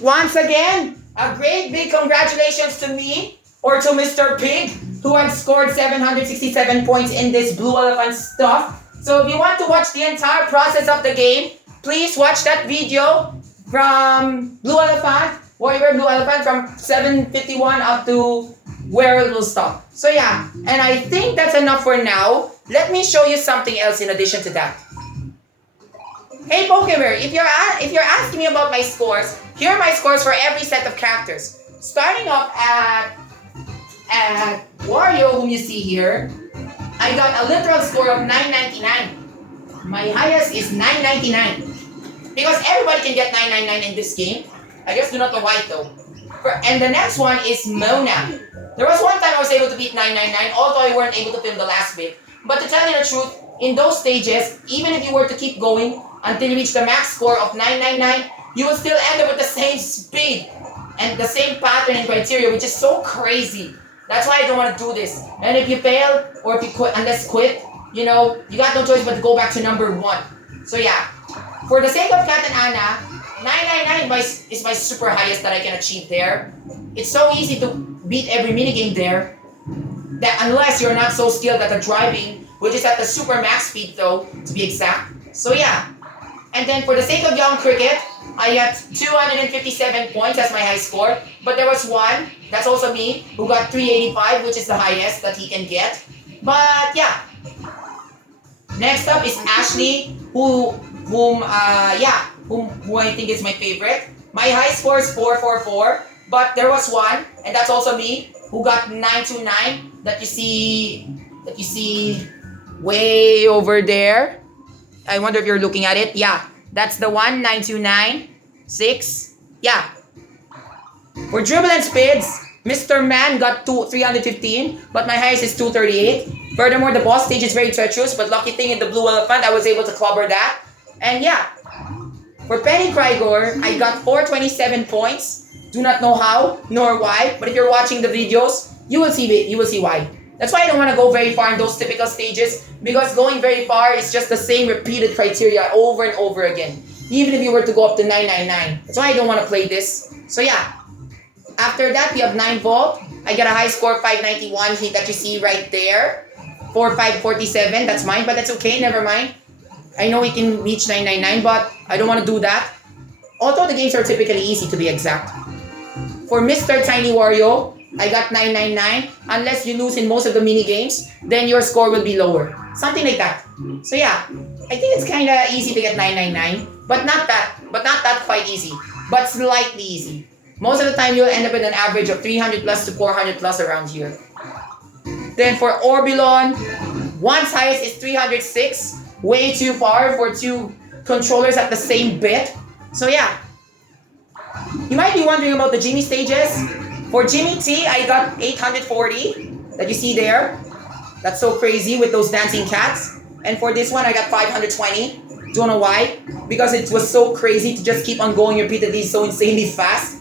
once again, a great big congratulations to me or to Mr. Pig who had scored 767 points in this Blue Elephant stuff. So if you want to watch the entire process of the game, please watch that video from Blue Elephant, Warioware Blue Elephant from 751 up to where it will stop. So yeah, and I think that's enough for now. Let me show you something else in addition to that. Hey Pokemon, if you're asking me about my scores, here are my scores for every set of characters. Starting off at Wario, whom you see here, I got a literal score of 999. My highest is 999. Because everybody can get 999 in this game. I just do not know why though. And the next one is Mona. There was one time I was able to beat 999, although I weren't able to film the last bit. But to tell you the truth, in those stages, even if you were to keep going until you reach the max score of 999, you will still end up with the same speed and the same pattern and criteria, which is so crazy. That's why I don't want to do this. And if you fail, or if you quit, unless quit, you know, you got no choice but to go back to number 1. So yeah, for the sake of Cat and Anna, 999 is my super highest that I can achieve there. It's so easy to beat every minigame there, that unless you're not so skilled at the driving, which is at the super max speed though, to be exact. So yeah. And then for the sake of Young Cricket, I got 257 points as my high score. But there was one, that's also me, who got 385, which is the highest that he can get. But yeah. Next up is Ashley, whom I think is my favorite. My high score is 444, but there was one, and that's also me, who got 929 that you see way over there. I wonder if you're looking at it. Yeah, that's the one, 9296. Yeah. For dribble and speeds, Mr. Man got 315, but my highest is 238. Furthermore, the boss stage is very treacherous, but lucky thing in the Blue Elephant, I was able to clobber that. And yeah, for Penny Krygor, I got 427 points. Do not know how nor why, but if you're watching the videos, you will see why. That's why I don't want to go very far in those typical stages, because going very far is just the same repeated criteria over and over again. Even if you were to go up to 999. That's why I don't want to play this. So yeah. After that, we have 9 volt. I got a high score 591 that you see right there. 4547, that's mine, but that's okay, never mind. I know we can reach 999, but I don't want to do that. Although the games are typically easy to be exact. For Mr. Tiny Wario, I got 999. Unless you lose in most of the mini games, then your score will be lower. Something like that. So yeah, I think it's kind of easy to get 999, but not that quite easy, but slightly easy. Most of the time, you'll end up with an average of 300 plus to 400 plus around here. Then for Orbilon, one's highest is 306. Way too far for 2 controllers at the same bit. So yeah. You might be wondering about the Jimmy stages. For Jimmy T, I got 840 that you see there. That's so crazy with those dancing cats. And for this one, I got 520. Don't know why. Because it was so crazy to just keep on going repeatedly so insanely fast.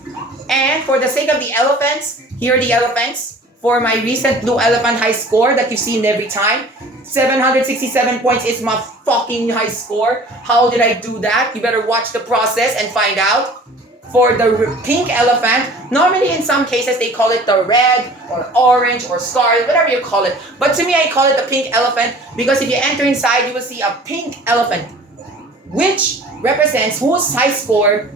And for the sake of the elephants, here are the elephants. For my recent Blue Elephant high score that you've seen every time, 767 points is my fucking high score. How did I do that? You better watch the process and find out. For the pink elephant, normally in some cases they call it the red or orange or scarlet, whatever you call it. But to me, I call it the pink elephant because if you enter inside, you will see a pink elephant, which represents whose high score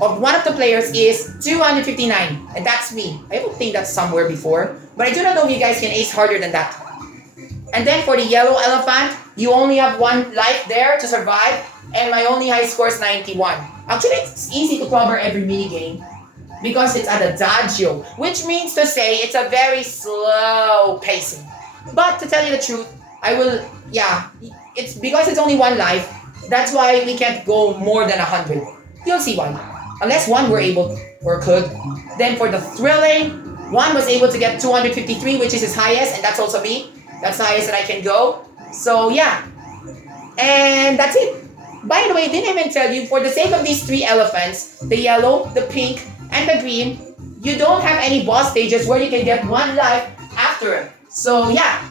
of one of the players is 259, and that's me. I don't think that's somewhere before, but I do not know if you guys can ace harder than that. And then for the yellow elephant, you only have 1 life there to survive, and my only high score is 91. Actually, it's easy to cover every minigame because it's at a adagio, which means to say it's a very slow pacing. But to tell you the truth, it's because it's only 1 life, that's why we can't go more than 100. You'll see why. Unless one were able or could. Then for the thrilling, one was able to get 253, which is his highest, and that's also me. That's the highest that I can go. So yeah. And that's it. By the way, I didn't even tell you, for the sake of these 3 elephants, the yellow, the pink, and the green, you don't have any boss stages where you can get 1 life after it. So yeah.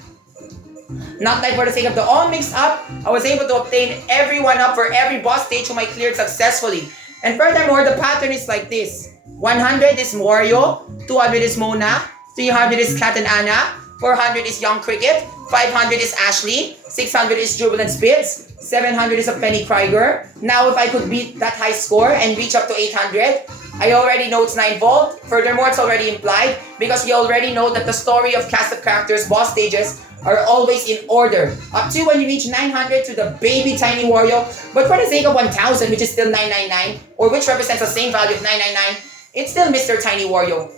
Not like for the sake of the all mixed up, I was able to obtain every 1 up for every boss stage whom I cleared successfully. And furthermore, the pattern is like this. 100 is Wario, 200 is Mona, 300 is Cat and Anna, 400 is Young Cricket, 500 is Ashley, 600 is Jubilant Spitz, 700 is a Penny Krieger. Now if I could beat that high score and reach up to 800, I already know it's 9 volt. Furthermore, it's already implied because we already know that the story of cast of characters, boss stages, are always in order. Up to when you reach 900 to the baby tiny Wario. But for the sake of 1000, which is still 999, or which represents the same value of 999, it's still Mr. Tiny Wario.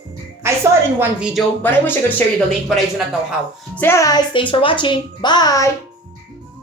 I saw it in one video, but I wish I could share you the link, but I do not know how. So yeah guys, thanks for watching. Bye!